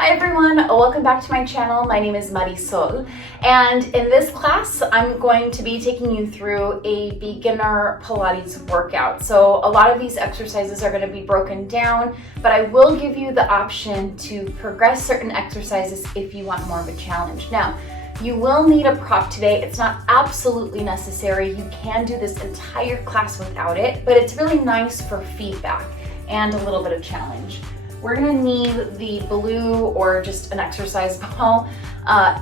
Hi everyone, welcome back to my channel. My name is Marisol, and in this class I'm going to be taking you through a beginner Pilates workout. So a lot of these exercises are going to be broken down, but I will give you the option to progress certain exercises if you want more of a challenge. Now, you will need a prop today. It's not absolutely necessary. You can do this entire class without it, but it's really nice for feedback and a little bit of challenge. We're gonna need the blue or just an exercise ball.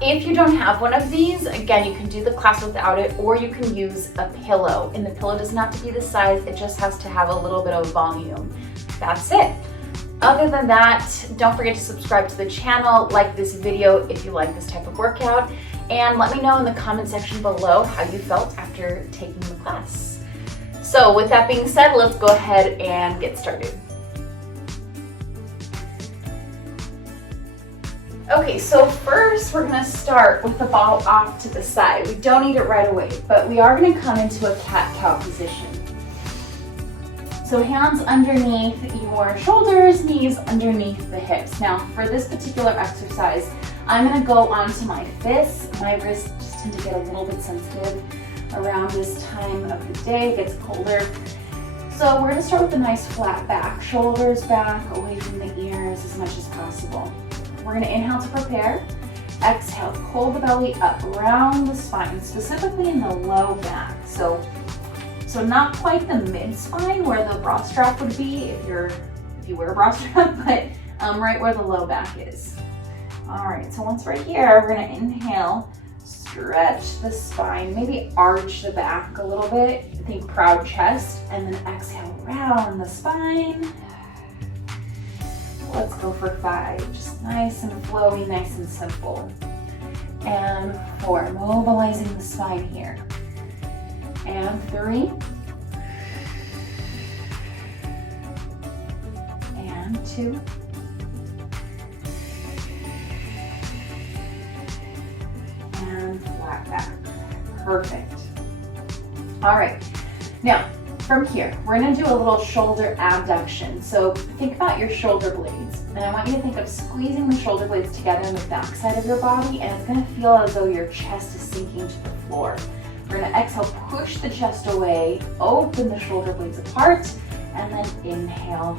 If you don't have one of these, again, you can do the class without it, or you can use a pillow. And the pillow doesn't have to be the size, it just has to have a little bit of volume. That's it. Other than that, don't forget to subscribe to the channel, like this video if you like this type of workout, and let me know in the comment section below how you felt after taking the class. So with that being said, let's go ahead and get started. Okay, so first we're gonna start with the ball off to the side. We don't need it right away, but we are gonna come into a cat-cow position. So hands underneath your shoulders, knees underneath the hips. Now for this particular exercise, I'm gonna go onto my fists. My wrists just tend to get a little bit sensitive around this time of the day. It gets colder. So we're gonna start with a nice flat back, shoulders back, away from the ears as much as possible. We're gonna inhale to prepare. Exhale, pull the belly up around the spine, specifically in the low back. So not quite the mid spine where the bra strap would be if you wear a bra strap, but right where the low back is. All right, so once we're here, we're gonna inhale, stretch the spine, maybe arch the back a little bit. Think proud chest, and then exhale, round the spine. Let's go for 5, just nice and flowy, nice and simple. And 4, mobilizing the spine here. And 3. And 2. And flat back. Perfect. All right, now, from here, we're gonna do a little shoulder abduction. So think about your shoulder blades, and I want you to think of squeezing the shoulder blades together on the back side of your body, and it's gonna feel as though your chest is sinking to the floor. We're gonna exhale, push the chest away, open the shoulder blades apart, and then inhale,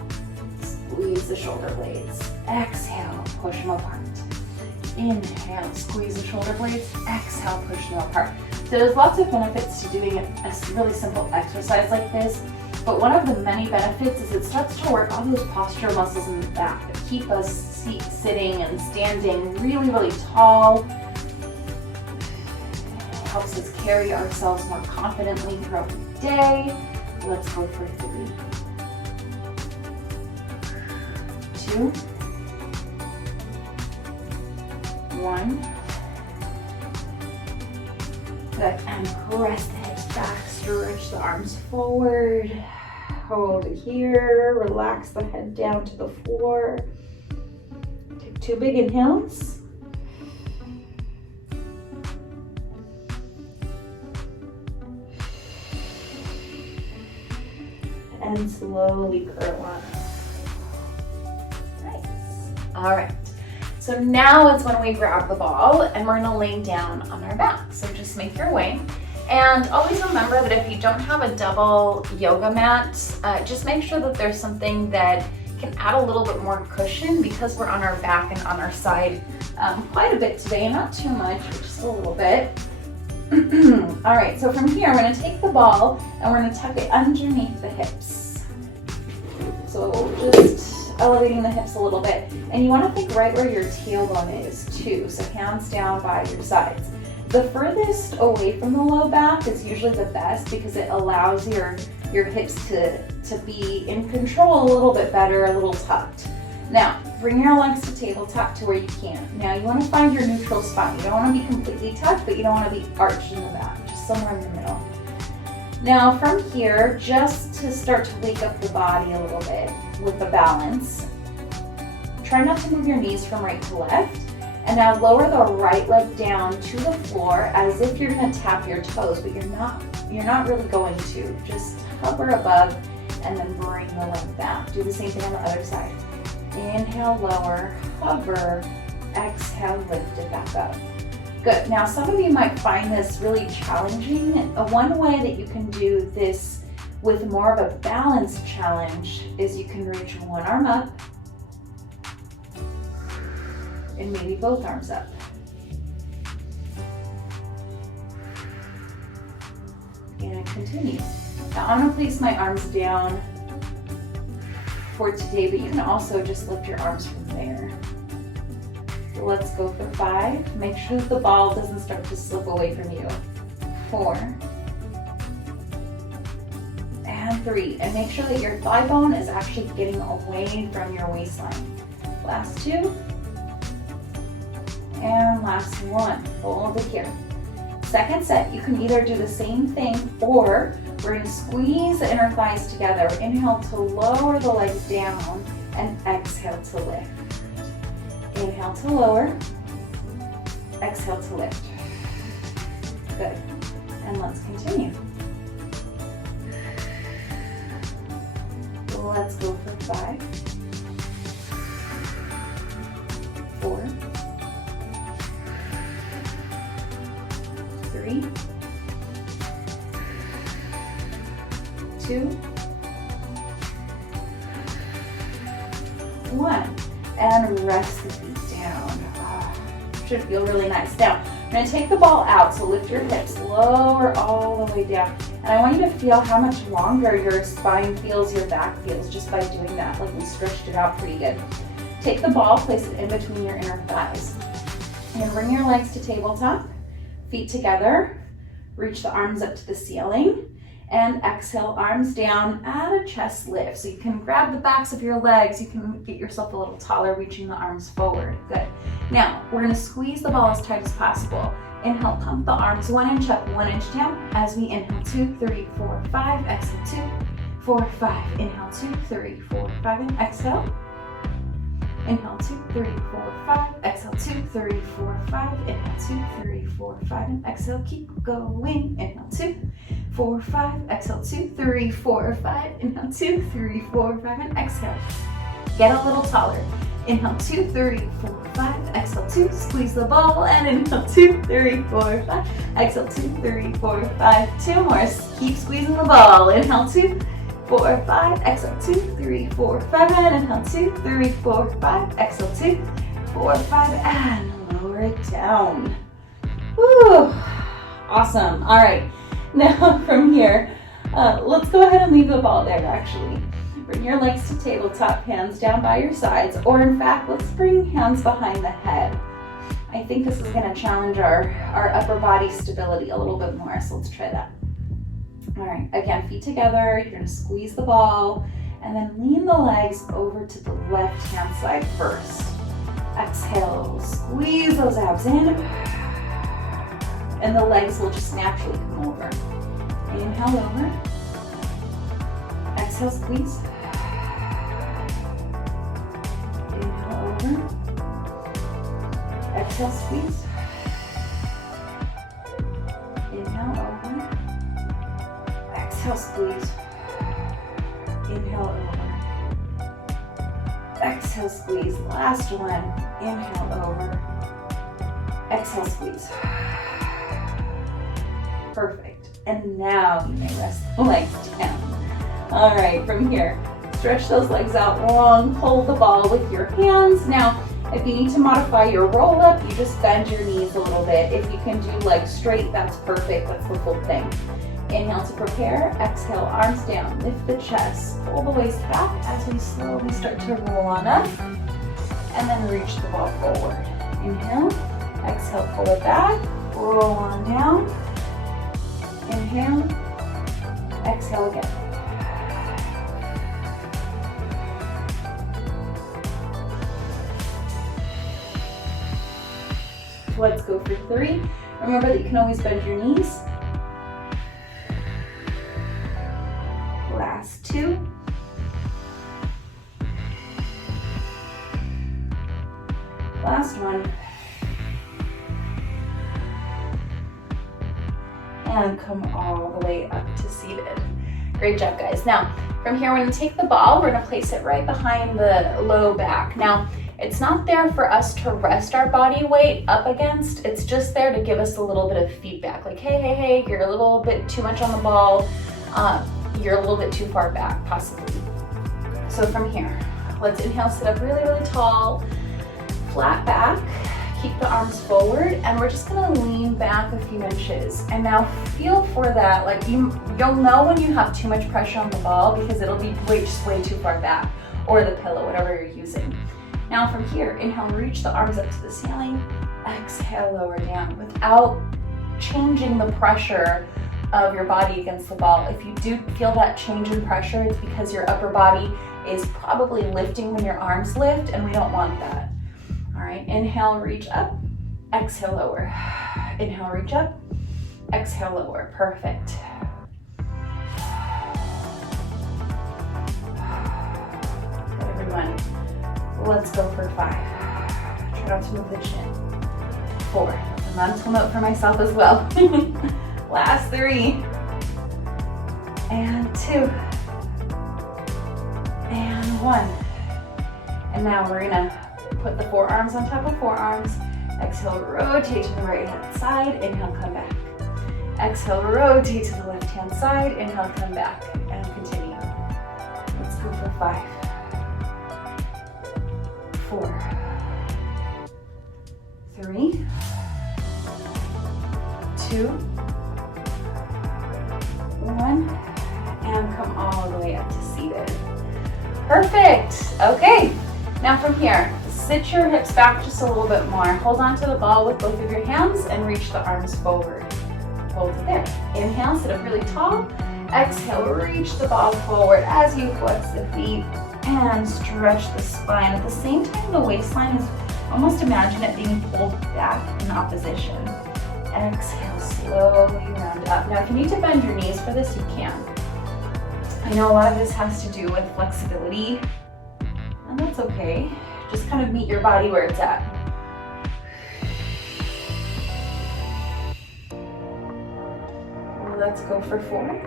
squeeze the shoulder blades. Exhale, push them apart. Inhale, squeeze the shoulder blades. Exhale, push them apart. So there's lots of benefits to doing a really simple exercise like this, but one of the many benefits is it starts to work all those posture muscles in the back that keep us sitting and standing really, really tall. It helps us carry ourselves more confidently throughout the day. Let's go for 3, 2, 1. Good, and press the hips back, stretch the arms forward, hold it here, relax the head down to the floor. Take 2 big inhales. And slowly curl on. Nice. All right. So now it's when we grab the ball and we're gonna lay down on our back. So just make your way. And always remember that if you don't have a double yoga mat, just make sure that there's something that can add a little bit more cushion because we're on our back and on our side quite a bit today, not too much, but just a little bit. All right, so from here, we're gonna take the ball and we're gonna tuck it underneath the hips. So just elevating the hips a little bit. And you want to think right where your tailbone is too, so hands down by your sides. The furthest away from the low back is usually the best because it allows your hips to be in control a little bit better, a little tucked. Now, bring your legs to tabletop to where you can. Now you want to find your neutral spot. You don't want to be completely tucked, but you don't want to be arched in the back, just somewhere in the middle. Now from here, just to start to wake up the body a little bit with the balance, try not to move your knees from right to left. And now lower the right leg down to the floor as if you're gonna tap your toes, but you're not really going to. Just hover above and then bring the leg back. Do the same thing on the other side. Inhale, lower, hover, exhale, lift it back up. Good. Now, some of you might find this really challenging. One way that you can do this with more of a balance challenge is you can reach one arm up and maybe both arms up. And continue. Now, I'm gonna place my arms down for today, but you can also just lift your arms from there. So let's go for 5. Make sure that the ball doesn't start to slip away from you. 4. And 3. And make sure that your thigh bone is actually getting away from your waistline. Last 2. And last 1. Hold it here. Second set, you can either do the same thing, or we're going to squeeze the inner thighs together. Inhale to lower the legs down and exhale to lift. Inhale to lower, exhale to lift. Good. And let's continue. Let's go for 5, 4, 3, 2, 1, and rest the feet down. Should feel really nice. Now, I'm going to take the ball out, so lift your hips, lower all the way down. And I want you to feel how much longer your spine feels, your back feels, just by doing that, like we stretched it out pretty good. Take the ball, place it in between your inner thighs. And bring your legs to tabletop, feet together, reach the arms up to the ceiling, and exhale, arms down, add a chest lift. So you can grab the backs of your legs, you can get yourself a little taller, reaching the arms forward. Good. Now, we're gonna squeeze the ball as tight as possible. Inhale, pump the arms 1 inch up, 1 inch down. As we inhale, 2, 3, 4, 5. Exhale, 2, 4, 5. Inhale, 2, 3, 4, 5, and exhale. Inhale, 2, 3, 4, 5. Exhale, 2, 3, 4, 5. Inhale, 2, 3, 4, 5, and exhale. Keep going. Inhale, 2, 4, 5. Exhale, 2, 3, 4, 5. Inhale, 2, 3, 4, 5, and exhale. Get a little taller. Inhale, 2, 3, 4, 5. Exhale, 2, squeeze the ball, and inhale, 2, 3, 4, 5. Exhale, 2, 3, 4, 5. 2 more. Keep squeezing the ball. Inhale, 2, 4, 5. Exhale, 2, 3, 4, 5. And inhale, 2, 3, 4, 5. Exhale, 2, 4, 5. And lower it down. Woo! Awesome. All right. Now from here, let's go ahead and leave the ball there, actually. Bring your legs to tabletop, hands down by your sides, or in fact, let's bring hands behind the head. I think this is gonna challenge our upper body stability a little bit more, so let's try that. All right, again, feet together, you're gonna squeeze the ball, and then lean the legs over to the left-hand side first. Exhale, squeeze those abs in, and the legs will just naturally come over. Inhale over, exhale, squeeze. Inhale over, exhale, squeeze. Inhale over, exhale, squeeze. Inhale over, exhale, squeeze. Last one, inhale over, exhale, squeeze. Perfect. And now you may rest the legs down. All right, from here, stretch those legs out long, hold the ball with your hands. Now, if you need to modify your roll up, you just bend your knees a little bit. If you can do legs straight, that's perfect, that's the full thing. Inhale to prepare, exhale, arms down, lift the chest, pull the waist back as we slowly start to roll on up, and then reach the ball forward. Inhale, exhale, pull it back, roll on down. Inhale, exhale again. Let's go for 3. Remember that you can always bend your knees. Last 2. Last one. And come all the way up to seated. Great job, guys. Now, From here, we're gonna take the ball, we're gonna place it right behind the low back. Now, it's not there for us to rest our body weight up against, it's just there to give us a little bit of feedback. Like, hey, you're a little bit too much on the ball, you're a little bit too far back, possibly. So from here, let's inhale, sit up really, really tall, flat back, keep the arms forward, and we're just gonna lean back a few inches. And now feel for that, like you'll know when you have too much pressure on the ball because it'll be just way too far back, or the pillow, whatever you're using. Now from here, inhale, reach the arms up to the ceiling, exhale, lower down without changing the pressure of your body against the ball. If you do feel that change in pressure, it's because your upper body is probably lifting when your arms lift, and we don't want that. All right, inhale, reach up, exhale, lower. Inhale, reach up, exhale, lower. Perfect. Good, everyone. Let's go for 5. Try not to move the chin. 4. That's a mental note for myself as well. Last 3. And 2. And 1. And now we're gonna put the forearms on top of forearms. Exhale, rotate to the right hand side. Inhale, come back. Exhale, rotate to the left hand side. Inhale, come back. And continue. Let's go for 5. 4. 3. 2. 1. And come all the way up to seated. Perfect. Okay. Now from here, sit your hips back just a little bit more. Hold on to the ball with both of your hands and reach the arms forward. Hold it there. Inhale, sit up really tall. Exhale, reach the ball forward as you flex the feet and stretch the spine. At the same time, the waistline is, almost imagine it being pulled back in opposition. Exhale, slowly round up. Now, if you need to bend your knees for this, you can. I know a lot of this has to do with flexibility, and that's okay. Just kind of meet your body where it's at. Let's go for 4.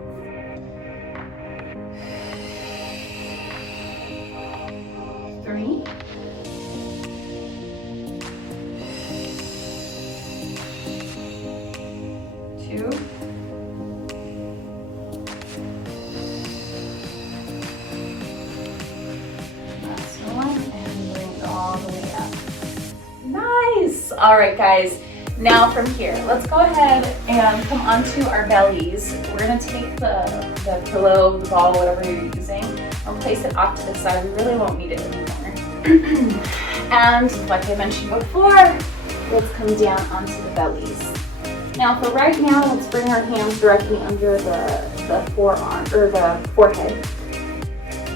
3. 2. 1, and bring it all the way up. Nice. All right, guys. Now from here, let's go ahead and come onto our bellies. We're gonna take the pillow, the ball, whatever you're using, and place it off to the side. We really won't need it anymore. And like I mentioned before, let's come down onto the bellies. Now for right now, let's bring our hands directly under the forearm, or the forehead.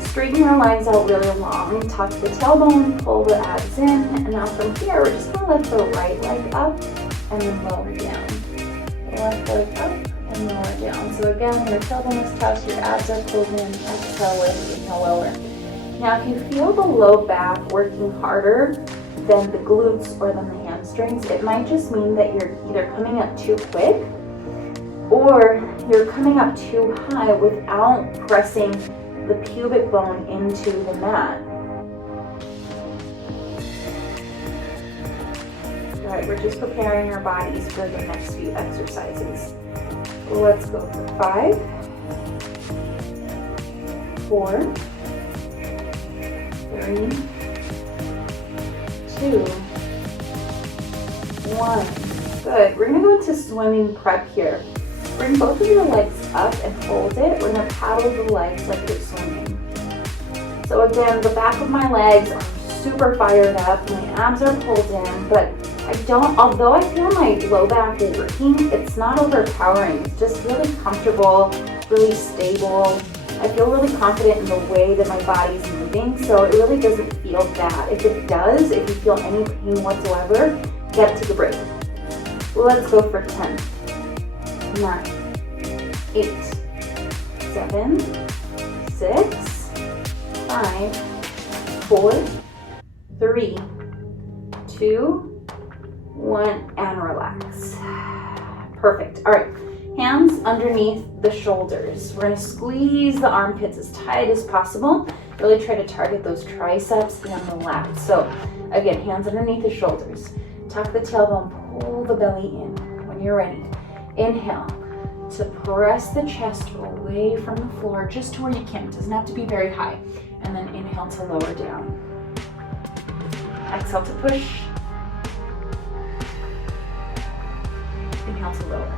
Straighten your legs out really long, tuck the tailbone, pull the abs in, and now from here, we're just gonna lift the right leg up and then lower down. Left leg up and lower down. So again, your tailbone is tucked, your abs are pulled in, exhale, lift, inhale, lower. Now if you feel the low back working harder than the glutes or than the hamstrings, it might just mean that you're either coming up too quick or you're coming up too high without pressing the pubic bone into the mat. All right, we're just preparing our bodies for the next few exercises. Let's go for 5, 4, 3, 2, 1. Good. We're gonna go into swimming prep here. Bring both of your legs up and hold it. We're gonna paddle the legs like you're swimming. So again, the back of my legs are super fired up. My abs are pulled in, but although I feel my low back is working, it's not overpowering. It's just really comfortable, really stable. I feel really confident in the way that my body's moving, so it really doesn't feel bad. If it does, if you feel any pain whatsoever, take a break. Let's go for 10, 9, 8, 7, 6, 5, 4, 3, 2, 1, and relax. Perfect. All right. Hands underneath the shoulders. We're gonna squeeze the armpits as tight as possible. Really try to target those triceps and the lats. So again, hands underneath the shoulders. Tuck the tailbone, pull the belly in. When you're ready, inhale to press the chest away from the floor just to where you can. It doesn't have to be very high. And then inhale to lower down. Exhale to push. Inhale to lower.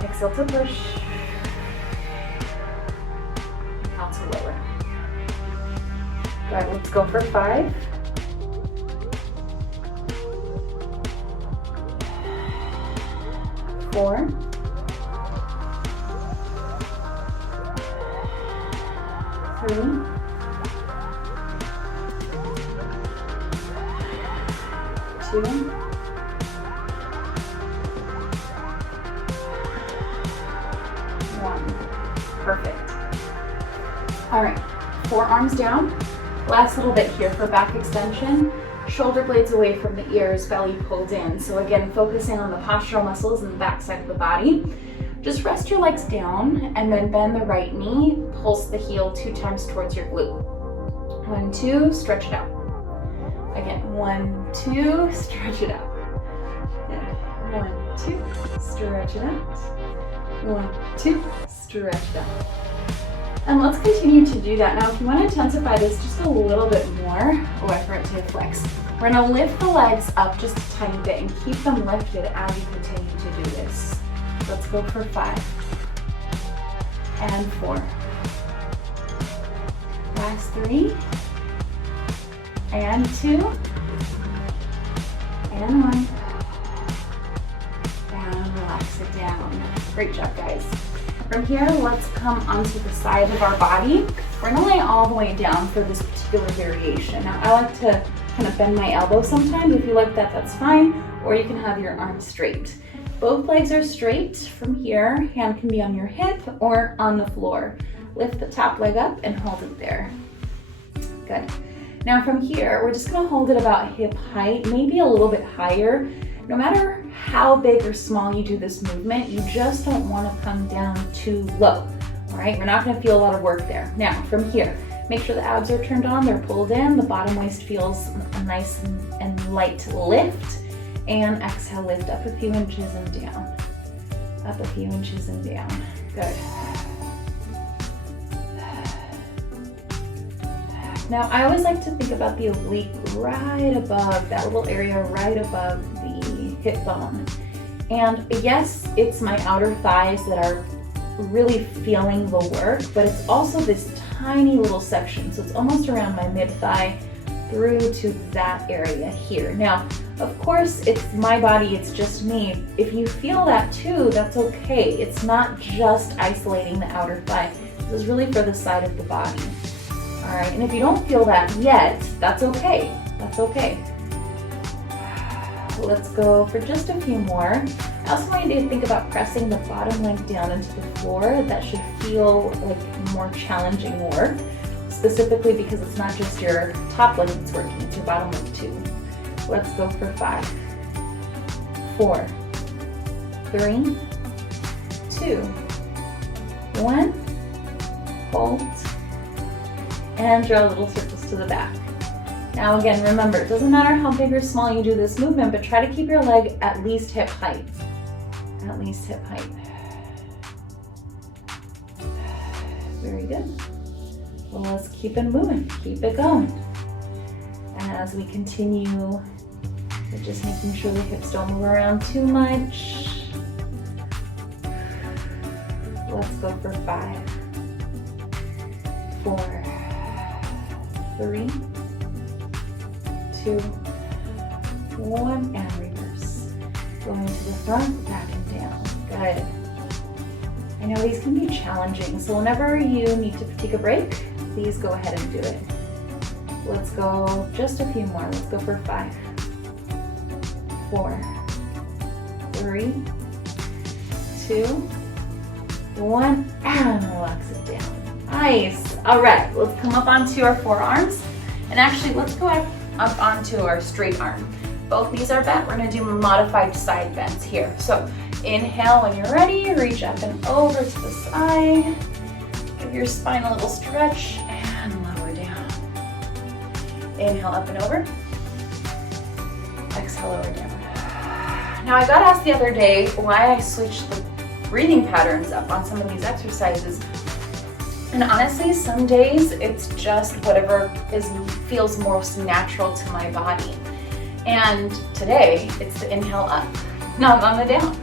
Exhale to push. Inhale to lower. All right, let's go for 5. 4. 3. 2. 1. Perfect. All right, forearms down. Last little bit here for back extension. Shoulder blades away from the ears, belly pulled in. So again, focusing on the postural muscles in the back side of the body. Just rest your legs down and then bend the right knee, pulse the heel 2 times towards your glute. 1, 2, stretch it out. Again, 1, 2, stretch it out. And 1, 2, stretch it out. 1, 2, stretch it out. And let's continue to do that. Now, if you want to intensify this just a little bit more, wait for it to flex. We're gonna lift the legs up just a tiny bit and keep them lifted as you continue to do this. Let's go for 5 and 4. Last 3 and 2 and 1. And relax it down. Great job, guys. From here, let's come onto the side of our body. We're gonna lay all the way down for this particular variation. Now, I like to kind of bend my elbow sometimes. If you like that, that's fine. Or you can have your arms straight. Both legs are straight from here. Hand can be on your hip or on the floor. Lift the top leg up and hold it there. Good. Now from here, we're just gonna hold it about hip height, maybe a little bit higher. No matter how big or small you do this movement, you just don't wanna come down too low, all right? We're not gonna feel a lot of work there. Now, from here, make sure the abs are turned on, they're pulled in, the bottom waist feels a nice and light lift, and exhale, lift up a few inches and down. Up a few inches and down. Good. Now, I always like to think about the oblique right above, that little area right above the hip bone. And yes, it's my outer thighs that are really feeling the work, but it's also this tiny little section. So it's almost around my mid-thigh through to that area here. Now, of course, it's my body, it's just me. If you feel that too, that's okay. It's not just isolating the outer thigh. This is really for the side of the body. All right, and if you don't feel that yet, that's okay. That's okay. Let's go for just a few more. I also want you to think about pressing the bottom leg down into the floor. That should feel like more challenging work, specifically because it's not just your top leg that's working, it's your bottom leg too. Let's go for 5, 4, 3, 2, 1. Hold. And draw little circles to the back. Now again, remember, it doesn't matter how big or small you do this movement, but try to keep your leg at least hip height. At least hip height. Very good. Well, let's keep it moving, keep it going. And as we continue, we're just making sure the hips don't move around too much. Let's go for 5, 4, 3, 2, 1, and reverse. Going to the front, back and down. Good. I know these can be challenging, so whenever you need to take a break, please go ahead and do it. Let's go just a few more. Let's go for 5, 4, 3, 2, 1, and relax it down. Nice. All right, let's come up onto our forearms. And actually, let's go up onto our straight arm. Both knees are bent. We're gonna do modified side bends here. So inhale when you're ready, reach up and over to the side. Give your spine a little stretch and lower down. Inhale up and over. Exhale, lower down. Now I got asked the other day why I switched the breathing patterns up on some of these exercises. And honestly, some days it's just whatever feels most natural to my body. And today it's the inhale up, not on the down.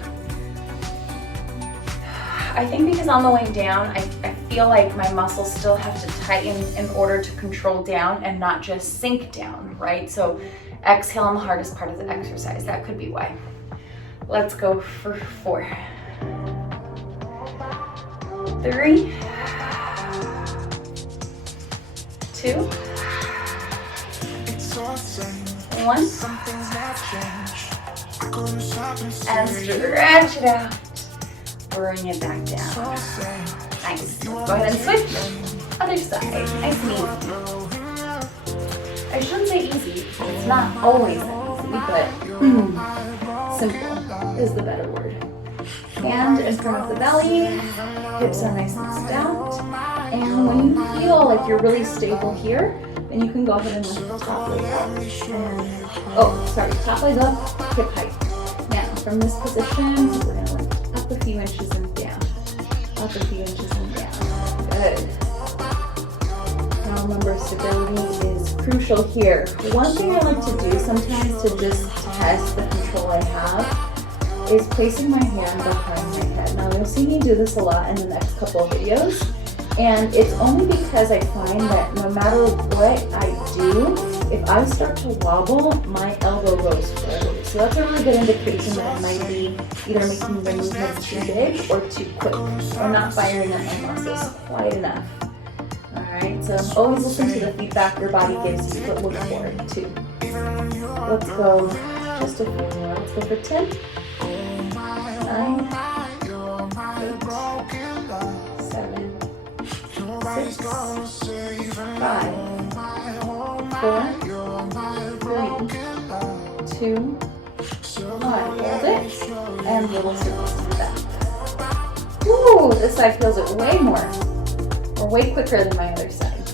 I think because on the way down, I feel like my muscles still have to tighten in order to control down and not just sink down, right? So exhale on the hardest part of the exercise. That could be why. Let's go for 4, 3, 2, 1, and stretch it out. Bring it back down. Nice. Go ahead and switch. Other side. Nice and easy. I shouldn't say easy. It's not always easy, but simple is the better word. Hand in front of the belly. Hips are nice and stacked. And when you feel like you're really stable here, then you can go ahead and lift the top leg up. Top leg up, hip height. Now, from this position, we're going to lift up a few inches and down. Up a few inches and down. Good. Now remember, stability is crucial here. One thing I like to do sometimes to just test the control I have is placing my hand behind my head. Now you'll see me do this a lot in the next couple of videos. And it's only because I find that no matter what I do, if I start to wobble, my elbow goes forward. So that's a really good indication that I might be either making the movement too big or too quick, or not firing up my muscles quite enough. All right, so always listen to the feedback your body gives you, but look for it too. Let's go just a few more. Let's go for 10, 9, 8, 7, 6, 5, 4, 3, 2, 1. Hold it, and little circles to the back. Woo! This side feels it way more, or way quicker than my other side.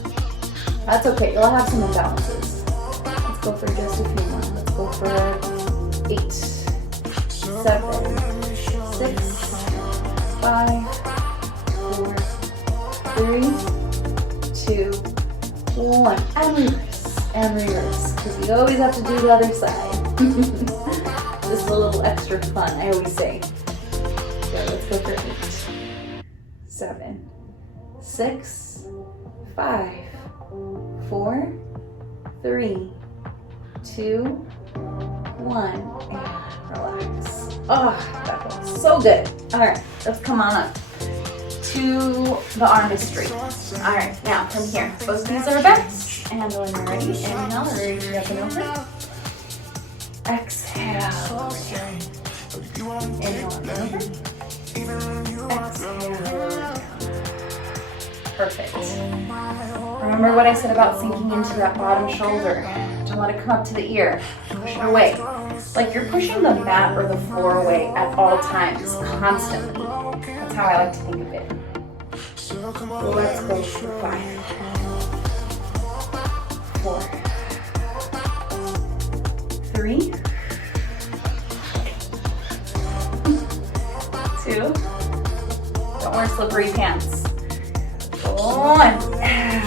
That's okay. You'll have some imbalances. Let's go for just a few more. Let's go for 8, 7, 6, 5, 4, 3, 2, 1, and reverse, because you always have to do the other side. This is a little extra fun, I always say. So let's go for 8, 7, 6, 5, 4, 3, 2, 1, and relax. Oh, that feels so good. All right, let's come on up to the arm is straight. All right, now from here, both knees are bent, and when you're ready, inhale, reach it up and over. Exhale, lower down. Inhale up and over. Exhale, lower down. Perfect. Remember what I said about sinking into that bottom shoulder. Don't let it come up to the ear. Push it away. Like you're pushing the mat or the floor away at all times, constantly. That's how I like to think of it. Let's go for 5, 4, 3, 2, don't wear slippery pants. 1, and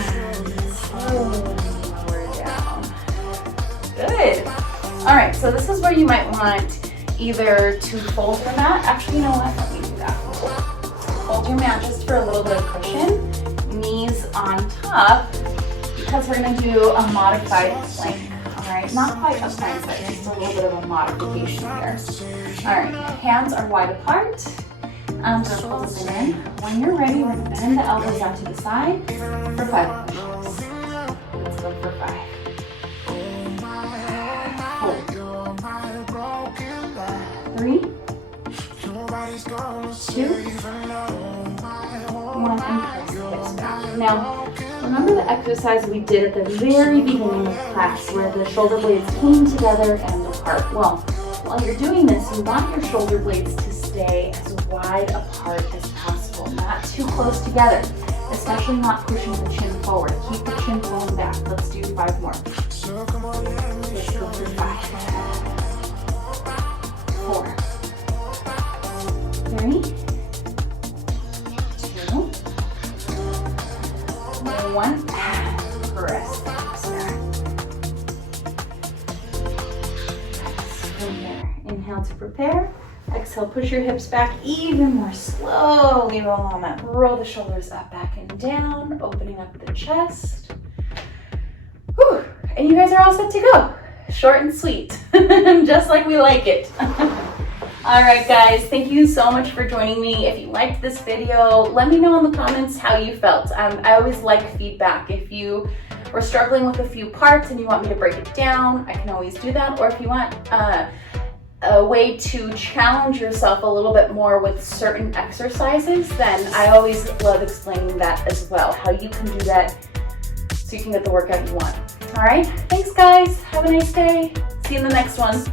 slowly lower down. Good. All right, so this is where you might want either to fold your mat. Actually, you know what? Let me do that. Fold your mat just for a little bit of cushion. Knees on top, because we're going to do a modified plank. All right, not quite a plank, but just a little bit of a modification here. All right, hands are wide apart. Circles in. When you're ready, we're going to bend the elbows out to the side for 5 push-ups. Let's go for 5. Hold. 3, 2, 1, and press the hips back. Now, remember the exercise we did at the very beginning of class where the shoulder blades came together and apart. Well, while you're doing this, you want your shoulder blades to stay as wide apart as possible, not too close together, especially not pushing the chin forward. Keep the chin blown back. Let's do 5 more. Let's go for 5. 4. 3. 2. 1. Rest. From there, inhale to prepare. Exhale, push your hips back even more slowly. Roll on that. Roll the shoulders up, back, and down, opening up the chest. Whew. And you guys are all set to go. Short and sweet, just like we like it. All right, guys, thank you so much for joining me. If you liked this video, let me know in the comments how you felt. I always like feedback. If you were struggling with a few parts and you want me to break it down, I can always do that. Or if you want a way to challenge yourself a little bit more with certain exercises, then I always love explaining that as well, how you can do that so you can get the workout you want. All right, thanks guys. Have a nice day. See you in the next one.